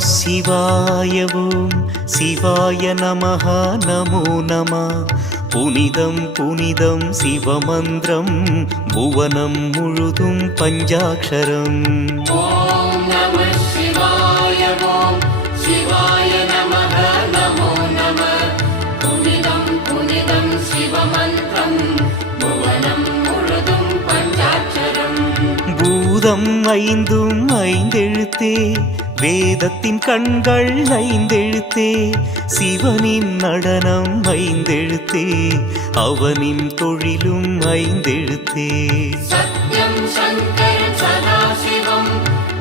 சிவாய ஓம் சிவாய நமஹா நமோ நம. புனிதம் புனிதம் சிவமந்திரம் புவனம் முழுதும் பஞ்சாட்சரம். பூதம் ஐந்தும் ஐந்தெழுத்தே வேதத்தின் கண்கள் ஐந்தெழுத்தே சிவனின் நடனம் ஐந்தெழுத்தே அவனின் தொழிலும் ஐந்தெழுத்தே. சத்யம் சங்கரன் சதாசிவம்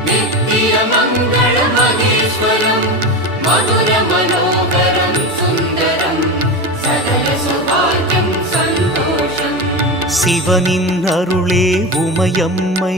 நித்திய மங்கள மகேஸ்வரம் மதுர மனோகரம் சுந்தரம் சகல சுபாகியம் சந்தோஷம். சிவனின் அருளே உமையம்மை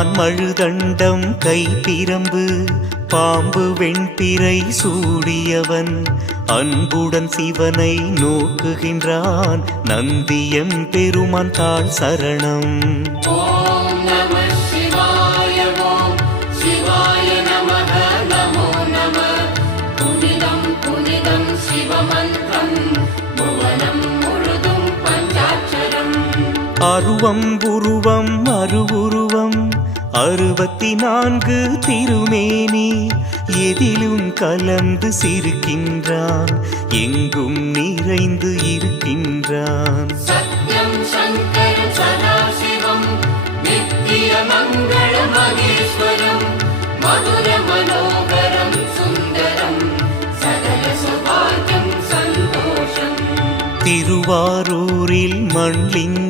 மான் மழுதண்டம் கை பிரம்பு பாம்பு வெண்பிறை சூடியவன். அன்புடன் சிவனை நோக்குகின்றான் நந்தியம் பெருமான் தாழ் சரணம். அருவம் உருவம் அருவுருவம் அறுபத்தி நான்கு திருமேனி எதிலும் கலந்து சிரிக்கின்றான் எங்கும் நிறைந்து இருக்கின்றான். மதுர மனோகரம் சுந்தரம் சகல சுபாகம் சந்தோஷம். திருவாரூரில் மண்லிங்க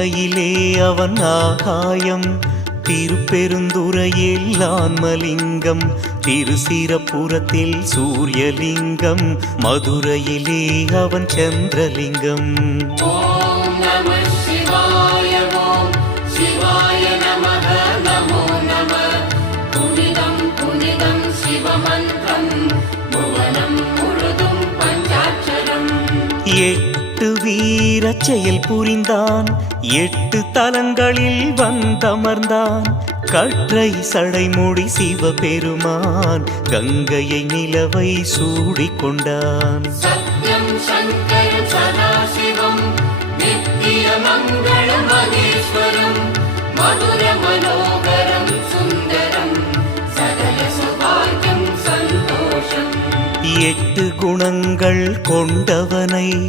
திருமறையிலே அவன் ஆகாயம். திருப்பெருந்துறையில் ஆன்மலிங்கம். திருசிரபுரத்தில் சூரியலிங்கம். மதுரையிலே அவன் சந்திரலிங்கம். எட்டு வீரச் செயல் புரிந்தான். எட்டு தலங்களில் வந்தமர்ந்தான். கற்றை சடைமுடி சிவபெருமான் கங்கையை நிலவை சூடிக்கொண்டான் சத்யம் எட்டு குணங்கள் கொண்டவனை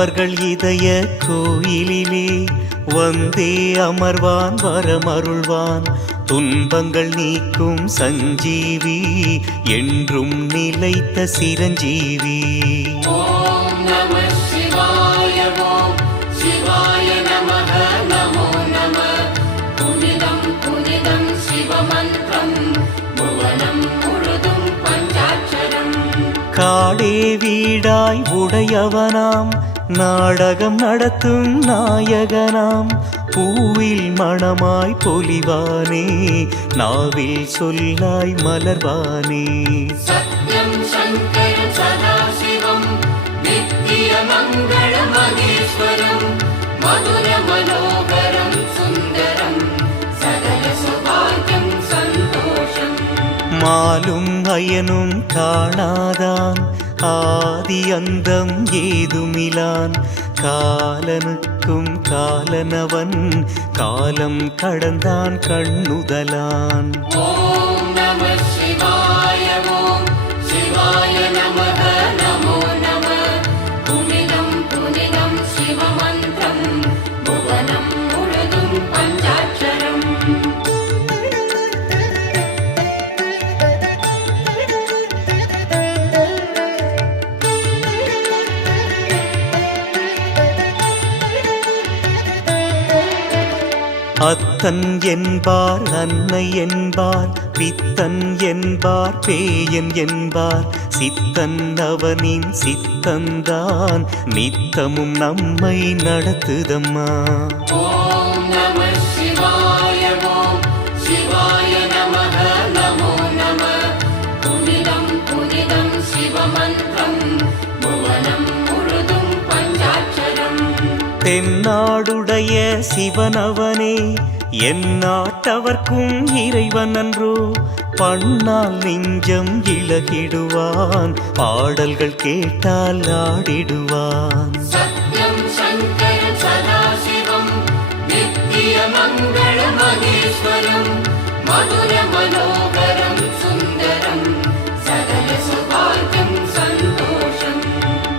அவர்கள் இதய கோயிலிலே வந்தே அமர்வான் வரமருள்வான். துன்பங்கள் நீக்கும் சஞ்சீவி என்றும் நிலைத்த சிரஞ்சீவி. காடே வீடாய் உடையவனாம் நாடகம் நடத்தும் நாயகனாம். பூவில் மணமாய் பொலிவானே. நாவில் சொல்லாய் மலர்வானே. சத்யம் சங்கரம் சதாசிவம் நித்திய மங்கள மகேஸ்வரம் மதுர மனோகரம் சுந்தரம் சகல சுபாகம் சந்தோஷம். மாலும் அயனும் காணாதான் ஆதி அந்தம் ஏதுமிலான். காலனுக்கும் காலனவன் காலம் கடந்தான் கண்ணுதலான். பித்தன் என்பார் அன்னை என்பார் பித்தன் என்பார் பேயன் என்பார். சித்தன் அவனின் சித்தந்தான் நித்தமும் நம்மை நடத்துதம்மா. தென்னாடுடைய சிவனவனே என் நாட்டவர்க்கும் இறைவன் அன்றோ பண்ணால் நெஞ்சம் இழகிடுவான் பாடல்கள் கேட்டால் ஆடிடுவான். சத்யம் சங்கரம் சதாசிவம் நித்திய மங்கள மகேஸ்வரம் மதுர மனோகரம் சுந்தரம் சகல சுபாகம் சந்தோஷம்.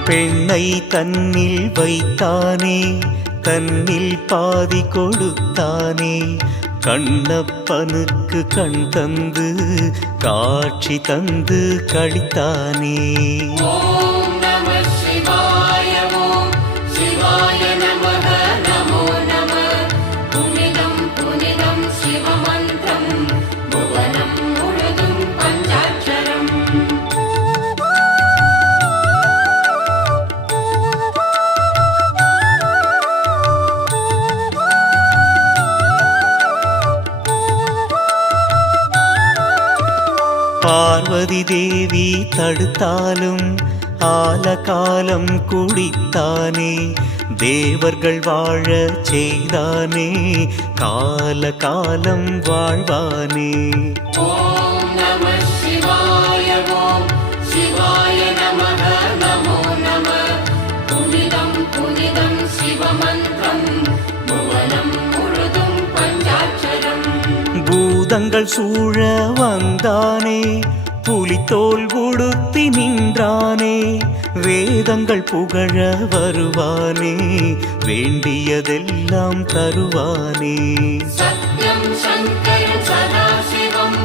பெண்ணை தன்னில் வைத்தானே தன்னில் பாதி கொடுத்தானே. கண்ணப்பனுக்கு கண் தந்து காட்சி தந்து கழித்தானே. ஆதி தேவி தடுத்தாலும் ஆலகாலம் குடித்தானே தேவர்கள் வாழ செய்தானே கால காலம் வாழ்வானே பூதங்கள் சூழ வந்தானே புலித்தோல் உடுத்தி நின்றானே வேதங்கள் புகழ வருவானே வேண்டியதெல்லாம் தருவானே. சத்யம் சங்கரம் சதாசிவம்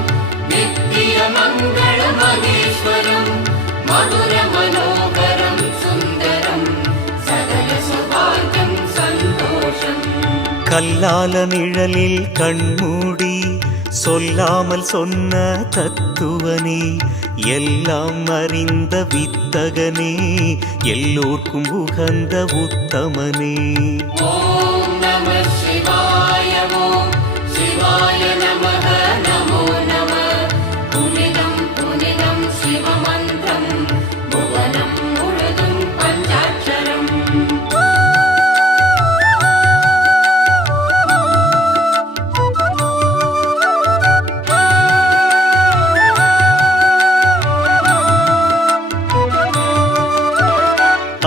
நித்திய மங்கள மகேஸ்வரம் மதுர மனோகரம் சுந்தரம் சகல சுபாகம் சந்தோஷம். கல்லால நிழலில் கண்மூடி சொல்லாமல் சொன்ன தத்துவனே எல்லாம் அறிந்த வித்தகனே எல்லோர்க்கும் உகந்த உத்தமனே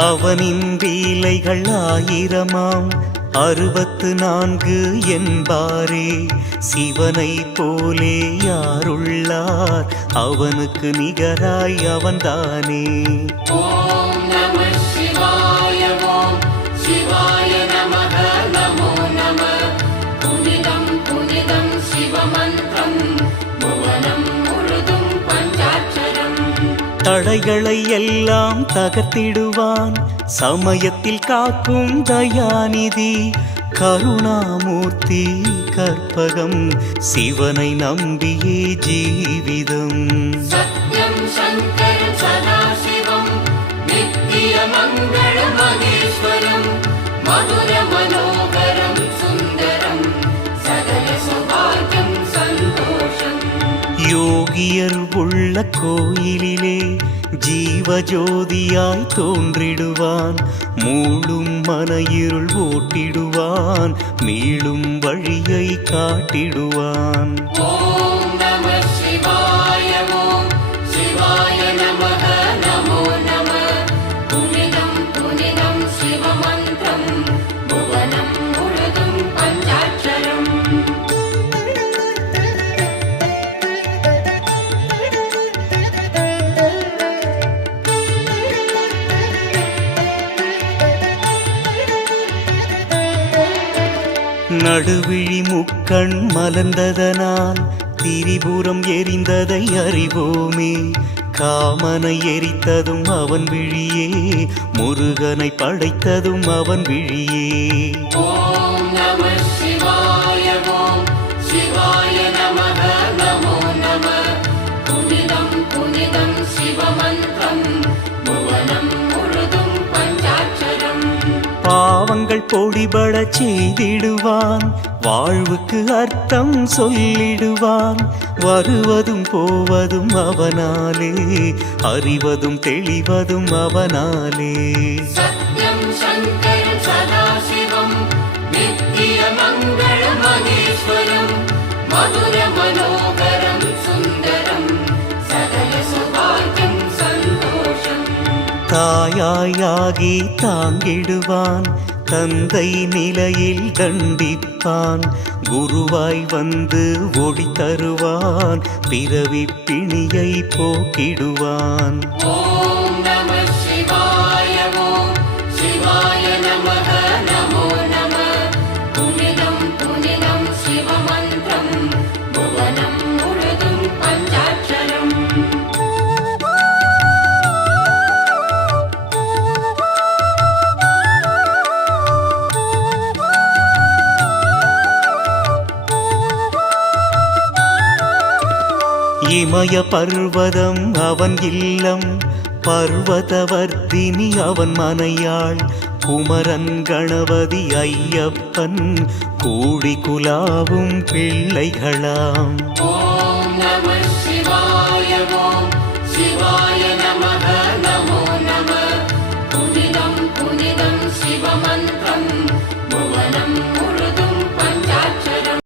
அவனின் லீலைகள் ஆயிரமாம். அறுபத்து நான்கு என்பாரே சிவனை போலே யாருள்ளார்? அவனுக்கு நிகராய் அவன்தானே. தடைகளை எல்லாம் தகர்த்திடுவான். சமயத்தில் காக்கும் தயாநிதி கருணாமூர்த்தி கற்பகம் சிவனை நம்பியே ஜீவிதம். சத்யம் சங்கர் சதாசிவம் நித்திய யோகியர் உள்ள கோயிலிலே ஜீவஜோதியாய் தோன்றிடுவான். மூளும் மன இருள் ஓட்டிடுவான். மீளும் வழியை காட்டிடுவான். நடுவிழி முக்கண் மலர்ந்ததனால் திரிபுரம் எரிந்ததை அறிவோமே. காமனை எரித்ததும் அவன் விழியே. முருகனை படைத்ததும் அவன் விழியே. பொடிபட செய்திடுவான் வாழ்வுக்கு அர்த்தம் சொல்லிடுவான். வருவதும் போவதும் அவனாலே அறிவதும் தெளிவதும் அவனாலே. மதுர மனோகரம் தாங்கிடுவான். தந்தை நிலையில் தண்டிப்பான் குருவாய் வந்து ஒளி தருவான். பிறவி பிணியை போக்கிடுவான். இமய பர்வதம் அவன் இல்லம். பர்வதவர்த்தினி அவன் மனையாள். குமரன் கணபதி ஐயப்பன். கூடி குலாவும் பிள்ளைகளாம். சிவமன்.